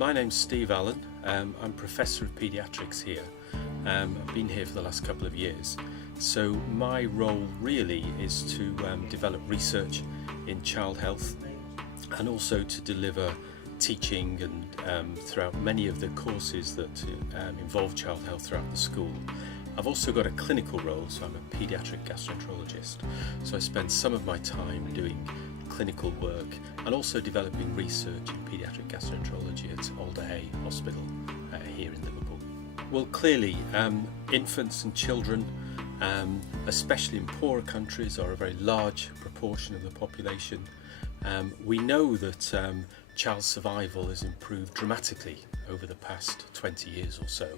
My name's Steve Allen. I'm Professor of Paediatrics here. I've been here for the last couple of years. So my role really is to develop research in child health and also to deliver teaching and throughout many of the courses that involve child health throughout the school. I've also got a clinical role, so I'm a paediatric gastroenterologist. So I spend some of my time doing clinical work and also developing research in paediatric gastroenterology at Alder Hey Hospital here in Liverpool. Well, clearly infants and children, especially in poorer countries, are a very large proportion of the population. We know that child survival has improved dramatically over the past 20 years or so,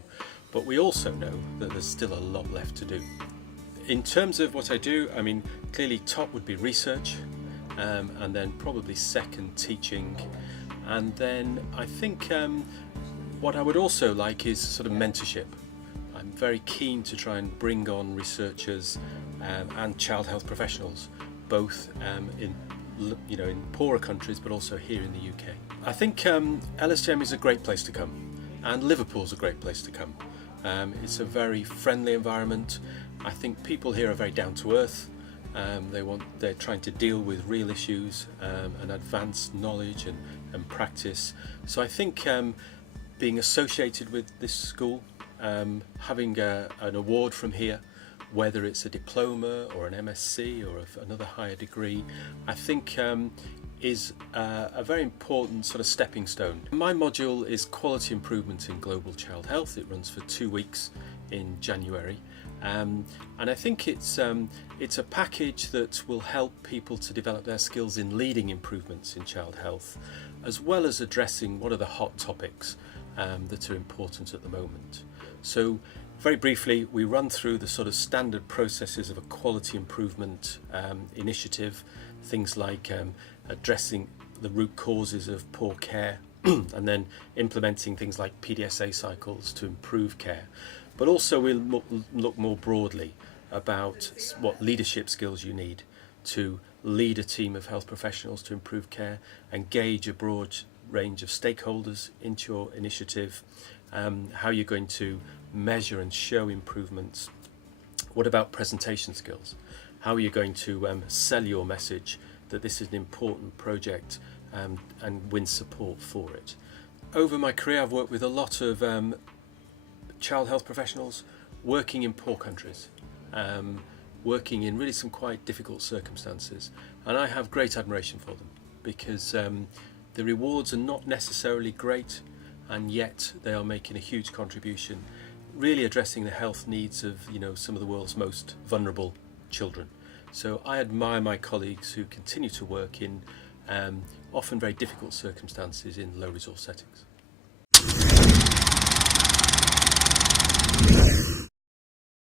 but we also know that there's still a lot left to do. In terms of what I do, I mean, clearly top would be research, and then probably second teaching, and then I think what I would also like is sort of mentorship. I'm very keen to try and bring on researchers and child health professionals, both in poorer countries but also here in the UK. I think LSTM is a great place to come, and Liverpool's a great place to come. It's a very friendly environment. I think people here are very down to earth. They're trying to deal with real issues and advance knowledge and practice. So I think being associated with this school, having an award from here, whether it's a diploma or an MSc or another higher degree, I think is a very important sort of stepping stone. My module is Quality Improvement in Global Child Health. It runs for 2 weeks in January. And I think it's a package that will help people to develop their skills in leading improvements in child health, as well as addressing what are the hot topics that are important at the moment. So very briefly, we run through the sort of standard processes of a quality improvement initiative, things like addressing the root causes of poor care and then implementing things like PDSA cycles to improve care. But also we'll look more broadly about what leadership skills you need to lead a team of health professionals to improve care, engage a broad range of stakeholders into your initiative, how you're going to measure and show improvements. What about presentation skills? How are you going to sell your message that this is an important project and win support for it? Over my career, I've worked with a lot of child health professionals working in poor countries, working in really some quite difficult circumstances, and I have great admiration for them because the rewards are not necessarily great, and yet they are making a huge contribution, really addressing the health needs of some of the world's most vulnerable children. So I admire my colleagues who continue to work in often very difficult circumstances in low resource settings.